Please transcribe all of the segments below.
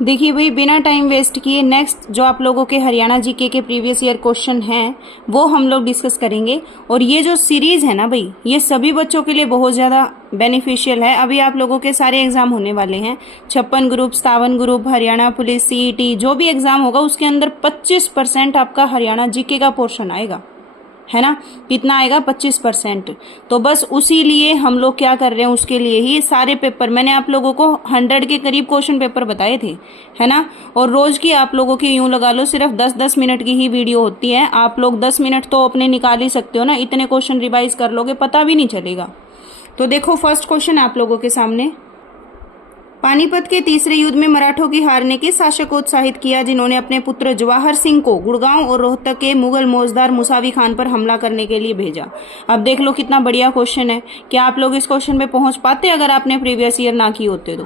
देखिए भाई, बिना टाइम वेस्ट किए नेक्स्ट जो आप लोगों के हरियाणा जीके के प्रीवियस ईयर क्वेश्चन हैं वो हम लोग डिस्कस करेंगे। और ये जो सीरीज है ना भाई, ये सभी बच्चों के लिए बहुत ज़्यादा बेनिफिशियल है। अभी आप लोगों के सारे एग्जाम होने वाले हैं, 56 group, 57 group, Haryana police, CET, जो भी एग्जाम होगा उसके अंदर 25% आपका हरियाणा जीके का पोर्शन आएगा, है ना। कितना आएगा? 25%। तो बस उसी लिए हम लोग क्या कर रहे हैं, उसके लिए ही सारे पेपर मैंने आप लोगों को 100 के करीब क्वेश्चन पेपर बताए थे, है ना। और रोज की आप लोगों की यूं लगा लो सिर्फ 10-10 मिनट की ही वीडियो होती है। आप लोग 10 मिनट तो अपने निकाल ही सकते हो ना, इतने क्वेश्चन रिवाइज कर लोगे, पता भी नहीं चलेगा। तो देखो फर्स्ट क्वेश्चन आप लोगों के सामने, पानीपत के तीसरे युद्ध में मराठों की हारने के शासक को उत्साहित किया जिन्होंने अपने पुत्र जवाहर सिंह को गुड़गांव और रोहतक के मुगल मौजदार मुसावी खान पर हमला करने के लिए भेजा। अब देख लो कितना बढ़िया क्वेश्चन है। क्या आप लोग इस क्वेश्चन पे पहुंच पाते अगर आपने प्रीवियस ईयर ना की होते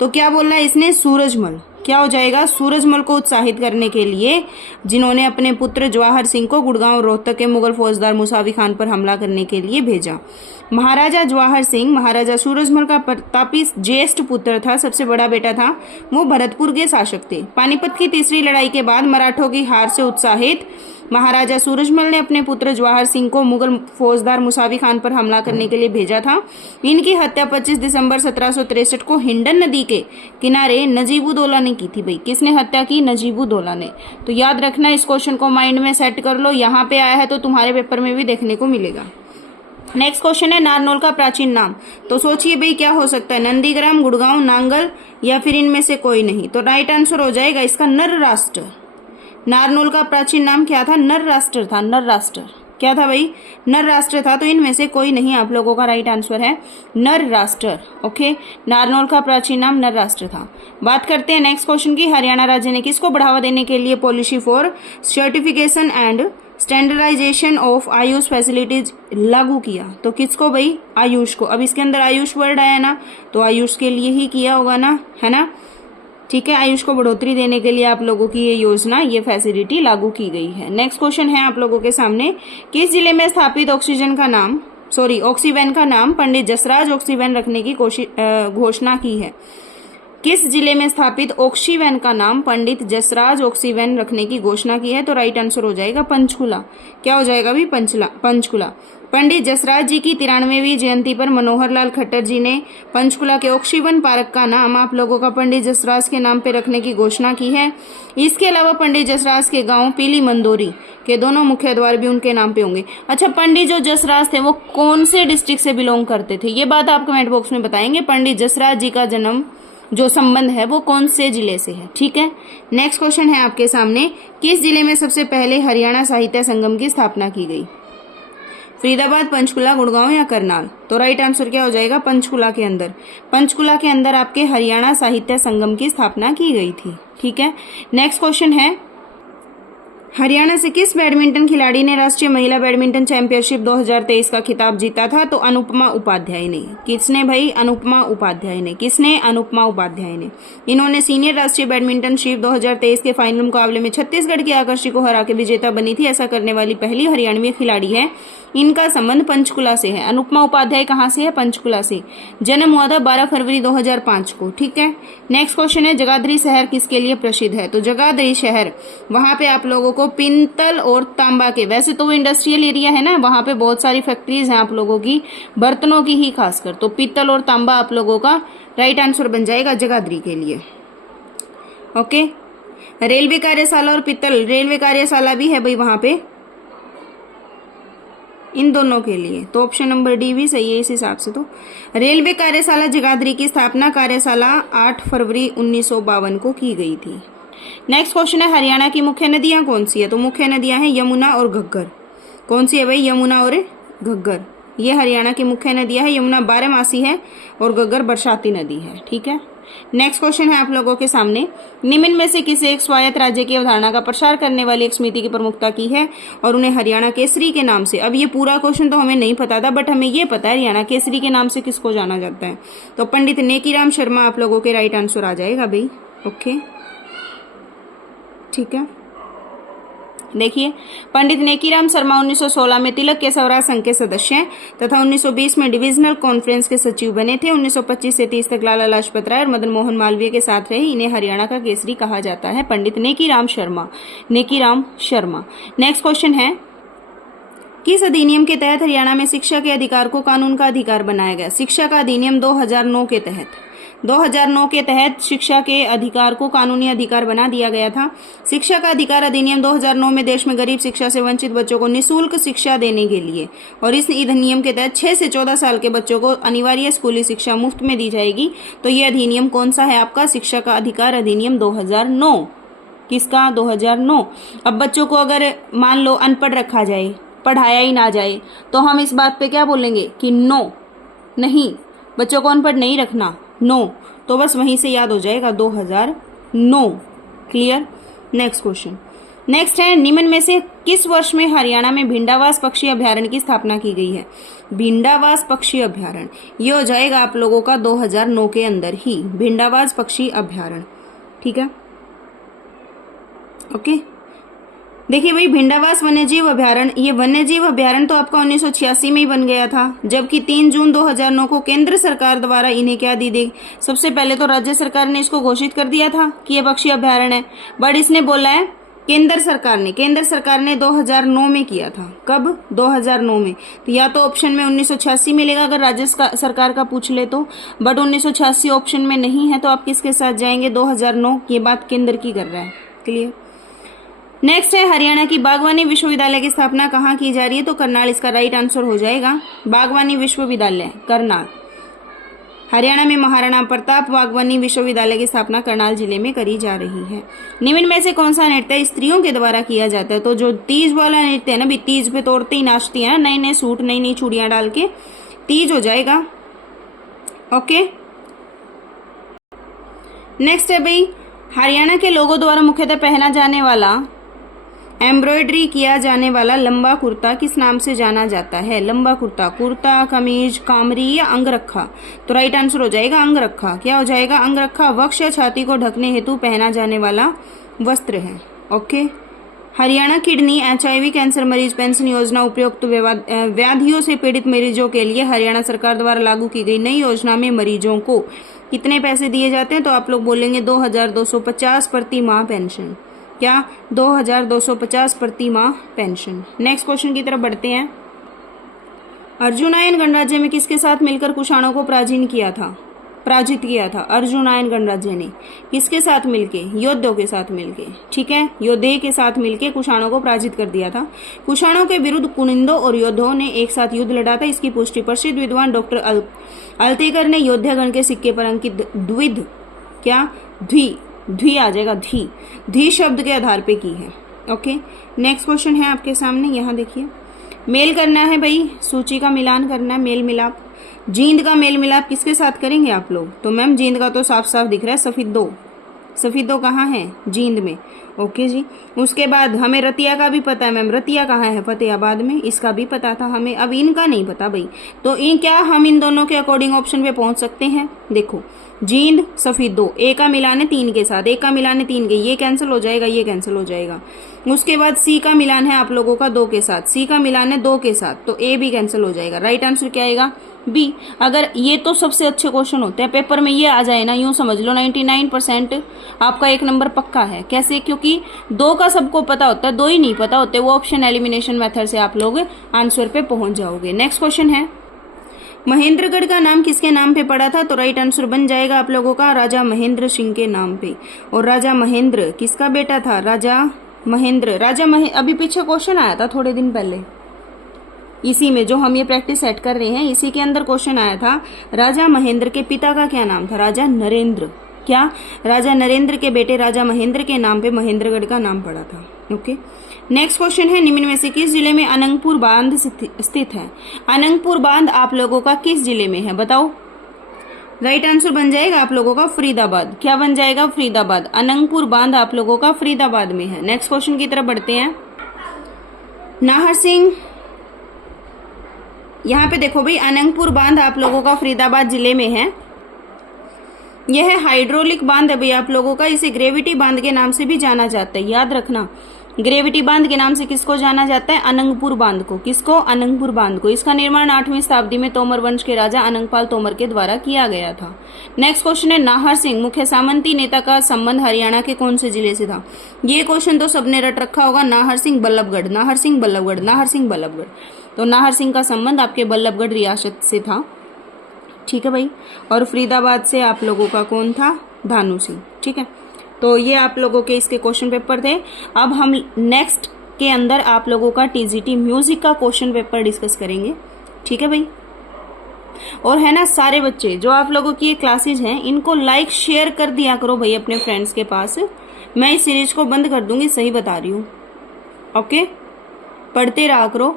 तो क्या बोल रहा है इसने? सूरजमल। क्या हो जाएगा? सूरजमल को उत्साहित करने के लिए जिन्होंने अपने पुत्र जवाहर सिंह को गुड़गांव और रोहतक के मुगल फौजदार मुसावी खान पर हमला करने के लिए भेजा। महाराजा जवाहर सिंह महाराजा सूरजमल का प्रतापी ज्येष्ठ पुत्र था, सबसे बड़ा बेटा था। वो भरतपुर के शासक थे। पानीपत की तीसरी लड़ाई के बाद मराठों की हार से उत्साहित महाराजा सूरजमल ने अपने पुत्र जवाहर सिंह को मुगल फौजदार मुसावी खान पर हमला करने के लिए भेजा था। इनकी हत्या 25 दिसंबर 1763 को हिंडन नदी के किनारे नजीबुद्दौला ने की थी। भाई किसने हत्या की? नजीबुद्दौला ने। तो याद रखना, इस क्वेश्चन को माइंड में सेट कर लो, यहाँ पे आया है तो तुम्हारे पेपर में भी देखने को मिलेगा। नेक्स्ट क्वेश्चन है नारनौल का प्राचीन नाम। तो सोचिए भाई क्या हो सकता है? नंदीग्राम, गुड़गांव, नांगल या फिर इनमें से कोई नहीं। तो राइट आंसर हो जाएगा इसका नर राष्ट्र। नारनौल का प्राचीन नाम क्या था? नर राष्ट्र था। नर राष्ट्र क्या था भाई? नर राष्ट्र था। तो इनमें से कोई नहीं आप लोगों का राइट आंसर है नर राष्ट्र। ओके, नारनौल का प्राचीन नाम नर राष्ट्र था। बात करते हैं नेक्स्ट क्वेश्चन की, हरियाणा राज्य ने किसको बढ़ावा देने के लिए policy for certification and standardization of AYUSH facilities लागू किया? तो किसको भाई? आयुष को। अब इसके अंदर आयुष वर्ड आया ना, तो आयुष के लिए ही किया होगा ना, है ना। ठीक है, आयुष को बढ़ोतरी देने के लिए आप लोगों की ये योजना, ये फैसिलिटी लागू की गई है। नेक्स्ट क्वेश्चन है आप लोगों के सामने, किस जिले में स्थापित ऑक्सीवैन का नाम पंडित जसराज ऑक्सीवैन रखने की घोषणा की है? किस जिले में स्थापित ऑक्सीवैन का नाम पंडित जसराज ऑक्सीवैन रखने की घोषणा की है? तो राइट आंसर हो जाएगा पंचकुला। क्या हो जाएगा भी? पंचकुला। पंडित जसराज जी की 93वीं जयंती पर मनोहर लाल खट्टर जी ने पंचकुला के ऑक्सीवन पार्क का नाम आप लोगों का पंडित जसराज के नाम पे रखने की घोषणा की है। इसके अलावा पंडित जसराज के गांव पीली मंदोरी के दोनों मुख्य द्वार भी उनके नाम पे होंगे। अच्छा, पंडित जो जसराज थे वो कौन से डिस्ट्रिक्ट से बिलोंग करते थे? ये बात आप कमेंट बॉक्स में बताएंगे। पंडित जसराज जी का जन्म जो संबंध है वो कौन से जिले से है? ठीक है, नेक्स्ट क्वेश्चन है आपके सामने, किस जिले में सबसे पहले हरियाणा साहित्य संगम की स्थापना की गई? फरीदाबाद, पंचकुला, गुड़गांव या करनाल? तो राइट आंसर क्या हो जाएगा? पंचकुला के अंदर। पंचकुला के अंदर आपके हरियाणा साहित्य संगम की स्थापना की गई थी। ठीक है, नेक्स्ट क्वेश्चन है, हरियाणा से किस बैडमिंटन खिलाड़ी ने राष्ट्रीय महिला बैडमिंटन चैंपियनशिप 2023 का खिताब जीता था? तो अनुपमा उपाध्याय ने। किसने भाई? अनुपमा उपाध्याय ने। किसने? अनुपमा उपाध्याय ने। इन्होंने सीनियर राष्ट्रीय बैडमिंटनशिप 2023 के फाइनल मुकाबले में छत्तीसगढ़ की आकर्षी को हरा के विजेता बनी थी। ऐसा करने वाली पहली हरियाणवी खिलाड़ी है। इनका संबंध पंचकुला से है। अनुपमा उपाध्याय कहाँ से है? पंचकुला से। जन्म हुआ था 12 फरवरी 2005 को। ठीक है, नेक्स्ट क्वेश्चन है, जगाधरी शहर किसके लिए प्रसिद्ध है? तो जगाधरी शहर, वहां पे आप लोगों को पित्तल और तांबा के, वैसे तो वो इंडस्ट्रियल एरिया है ना, वहां पे बहुत सारी फैक्ट्रीज हैं आप लोगों की, बर्तनों की ही खासकर। तो पित्तल और तांबा आप लोगों का राइट आंसर बन जाएगा जगाधरी के लिए। ओके, रेलवे कार्यशाला और पित्तल रेलवे कार्यशाला भी है भाई वहां पे, इन दोनों के लिए। तो ऑप्शन नंबर डी भी सही है इस हिसाब से। तो रेलवे कार्यशाला जगाधरी की स्थापना कार्यशाला 8 फरवरी 1952 को की गई थी। नेक्स्ट क्वेश्चन है, हरियाणा की मुख्य नदियां कौन सी है? तो मुख्य नदियां हैं यमुना और घग्गर। कौन सी है भाई? यमुना और घग्गर। ये हरियाणा की मुख्य नदियां है। यमुना 12मासी है और घग्गर बरसाती नदी है। ठीक है, नेक्स्ट क्वेश्चन है आप लोगों के सामने, निम्न में से किसे एक स्वायत्त राज्य की अवधारणा का प्रसार करने वाली एक समिति की प्रमुखता की है और उन्हें हरियाणा केसरी के नाम से? अब ये पूरा क्वेश्चन तो हमें नहीं पता था, बट हमें ये पता है हरियाणा केसरी के नाम से किसको जाना जाता है। तो पंडित नेकीराम शर्मा आप लोगों के राइट आंसर आ जाएगा भाई। ओके, ठीक है, देखिए, पंडित नेकीराम शर्मा 1916 में तिलक के स्वराज संघ के सदस्य हैं तथा 1920 में डिविजनल कॉन्फ्रेंस के सचिव बने थे। 1925 से 30 तक लाला लाजपत राय और मदन मोहन मालवीय के साथ रहे। इन्हें हरियाणा का केसरी कहा जाता है। पंडित नेकीराम शर्मा, नेकीराम शर्मा। नेक्स्ट क्वेश्चन है, किस अधिनियम के तहत हरियाणा में शिक्षा के अधिकार को कानून का अधिकार बनाया गया? शिक्षा का अधिनियम 2009 के तहत 2009 के तहत शिक्षा के अधिकार को कानूनी अधिकार बना दिया गया था। शिक्षा का अधिकार अधिनियम 2009 में देश में गरीब शिक्षा से वंचित बच्चों को निःशुल्क शिक्षा देने के लिए और इस अधिनियम के तहत 6 से 14 साल के बच्चों को अनिवार्य स्कूली शिक्षा मुफ्त में दी जाएगी। तो ये अधिनियम कौन सा है आपका? शिक्षा का अधिकार अधिनियम 2009। किसका? 2009। अब बच्चों को अगर मान लो अनपढ़ रखा जाए, पढ़ाया ही ना जाए, तो हम इस बात पे क्या बोलेंगे कि नो, नहीं, बच्चों को अनपढ़ नहीं रखना, नो। तो बस वहीं से याद हो जाएगा 2009। क्लियर? Next question. नेक्स्ट है, निम्न में से किस वर्ष में हरियाणा में भिंडावास पक्षी अभ्यारण्य की स्थापना की गई है? भिंडावास पक्षी अभ्यारण्य, ये हो जाएगा आप लोगों का 2009 के अंदर ही, भिंडावास पक्षी अभ्यारण्य। ठीक है, ओके। देखिए भाई, भिंडावास वन्यजीव अभ्यारण्य, ये वन्यजीव अभ्यारण्य तो आपका 1986 में ही बन गया था, जबकि 3 जून 2009 को केंद्र सरकार द्वारा इन्हें क्या दी गई? सबसे पहले तो राज्य सरकार ने इसको घोषित कर दिया था कि ये पक्षी अभ्यारण्य है, बट इसने बोला है केंद्र सरकार ने 2009 में किया था। कब? 2009 में। तो या तो ऑप्शन में 1986 मिलेगा अगर राज्य सरकार का पूछ ले तो, बट 1986 ऑप्शन में नहीं है, तो आप किसके साथ जाएंगे? 2009। ये बात केंद्र की कर रहा है। क्लियर? नेक्स्ट है, हरियाणा की बागवानी विश्वविद्यालय की स्थापना कहाँ की जा रही है? तो करनाल इसका राइट आंसर हो जाएगा। बागवानी विश्वविद्यालय करनाल। हरियाणा में महाराणा प्रताप बागवानी विश्वविद्यालय की स्थापना करनाल जिले में करी जा रही है। निम्न में से कौन सा नृत्य स्त्रियों के द्वारा किया जाता है? तो जो तीज वाला नृत्य है ना, भी तीज पे तोड़ते ही नाचती है, नए नए सूट, नई नई चूड़ियां डाल के, तीज हो जाएगा। ओके। नेक्स्ट है भाई, हरियाणा के लोगों द्वारा मुख्यतः पहना जाने वाला, एम्ब्रॉयडरी किया जाने वाला लंबा कुर्ता किस नाम से जाना जाता है? लंबा कुर्ता, कुर्ता, कमीज, कामरी या अंगरखा? तो राइट आंसर हो जाएगा अंगरखा। क्या हो जाएगा? अंगरखा वक्ष या छाती को ढकने हेतु पहना जाने वाला वस्त्र है। Okay. Haryana kidney HIV cancer मरीज पेंशन योजना उपयुक्त व्याधियों से पीड़ित मरीजों के लिए हरियाणा सरकार द्वारा लागू की गई नई योजना में मरीजों को कितने पैसे दिए जाते हैं? तो आप लोग बोलेंगे 2250 प्रति माह पेंशन। क्या? 2250 प्रति माह पेंशन। नेक्स्ट क्वेश्चन की तरफ बढ़ते हैं। अर्जुनायन गणराज्य में किसके साथ मिलकर कुषाणों को पराजित किया था? अर्जुनायन गणराज्य ने किसके साथ मिलके? योद्धों के साथ मिलके। ठीक है, योद्धे के साथ मिलके कुषाणों को पराजित कर दिया था। कुषाणों के विरुद्ध कुनिंदों और योद्धों ने एक साथ युद्ध लड़ा था। इसकी पुष्टि प्रसिद्ध विद्वान डॉक्टर अल्तेकर ने योद्धागण के सिक्के पर अंकित द्वि आ जाएगा, धी शब्द के आधार पे की है। ओके। नेक्स्ट क्वेश्चन है आपके सामने, यहाँ देखिए। मेल करना है भाई, सूची का मिलान करना है, मेल मिलाप। जींद का मेल मिलाप किसके साथ करेंगे आप लोग? तो मैम जींद का तो साफ साफ दिख रहा है, सफीदो कहाँ है? जींद में। ओके जी। उसके बाद हमें रतिया का भी पता है मैम, रतिया कहाँ है? फतेहाबाद में। इसका भी पता था हमें, अब इनका नहीं पता भाई। तो क्या हम इन दोनों के अकॉर्डिंग ऑप्शन पे पहुंच सकते हैं? देखो, जींद, सफीदो, ए का मिलान है 3 के साथ, एक का मिलान है 3 के, ये कैंसिल हो जाएगा, ये कैंसिल हो जाएगा। उसके बाद सी का मिलान है आप लोगों का 2 के साथ, सी का मिलान है 2 के साथ, तो ए भी कैंसिल हो जाएगा। राइट आंसर क्या आएगा? बी। अगर ये तो सबसे अच्छे क्वेश्चन होते हैं पेपर में, ये आ जाए ना, यूं समझ लो 99% आपका 1 नंबर पक्का है। कैसे? क्योंकि 2 का सबको पता होता है, 2 ही नहीं पता होते, वो ऑप्शन एलिमिनेशन मेथड से आप लोग आंसर पे पहुंच जाओगे। नेक्स्ट क्वेश्चन है, महेंद्रगढ़ का नाम किसके नाम पे पड़ा था? तो राइट आंसर बन जाएगा आप लोगों का राजा महेंद्र सिंह के नाम पे। और राजा महेंद्र किसका बेटा था? राजा महेंद्र। अभी पीछे क्वेश्चन आया था थोड़े दिन पहले, इसी में जो हम ये प्रैक्टिस सेट कर रहे हैं, इसी के अंदर क्वेश्चन आया था, राजा महेंद्र के पिता का क्या नाम था? राजा नरेंद्र। क्या? राजा नरेंद्र के बेटे राजा महेंद्र के नाम पे महेंद्रगढ़ का नाम पड़ा था। ओके। नेक्स्ट क्वेश्चन है, निम्न में से किस जिले में अनंगपुर बांध स्थित है? अनंगपुर बांध आप लोगों का किस जिले में है? बताओ। राइट आंसर बन जाएगा आप लोगों का फरीदाबाद। क्या बन जाएगा? फरीदाबाद। अनंगपुर बांध आप लोगों का फरीदाबाद में है। नेक्स्ट क्वेश्चन की तरफ बढ़ते हैं। नाहर सिंह, यहाँ पे देखो भाई, अनंगपुर बांध आप लोगों का फरीदाबाद जिले में है। यह हाइड्रोलिक बांध है भाई आप लोगों का, इसे ग्रेविटी बांध के नाम से भी जाना जाता है, याद रखना। ग्रेविटी बांध के नाम से किसको जाना जाता है? अनंगपुर बांध को। किसको? अनंगपुर बांध को। इसका निर्माण 8वीं शताब्दी में तोमर वंश के राजा अनंगपाल तोमर के द्वारा किया गया था। नेक्स्ट क्वेश्चन है, नाहर सिंह मुख्य सामंती नेता का संबंध हरियाणा के कौन से जिले से था? ये क्वेश्चन तो सबने रट रखा होगा, नाहर सिंह बल्लभगढ़, नाहर सिंह बल्लभगढ़, नाहर सिंह बल्लभगढ़। तो नाहर सिंह का संबंध आपके बल्लभगढ़ रियासत से था। ठीक है भाई। और फरीदाबाद से आप लोगों का कौन था? भानु सिंह। ठीक है, तो ये आप लोगों के इसके क्वेश्चन पेपर थे। अब हम नेक्स्ट के अंदर आप लोगों का टीजीटी म्यूजिक का क्वेश्चन पेपर डिस्कस करेंगे। ठीक है भाई। और है ना, सारे बच्चे जो आप लोगों की ये क्लासेज हैं इनको लाइक शेयर कर दिया करो भाई अपने फ्रेंड्स के पास। मैं इस सीरीज को बंद कर दूंगी, सही बता रही हूँ। ओके, पढ़ते रहा करो।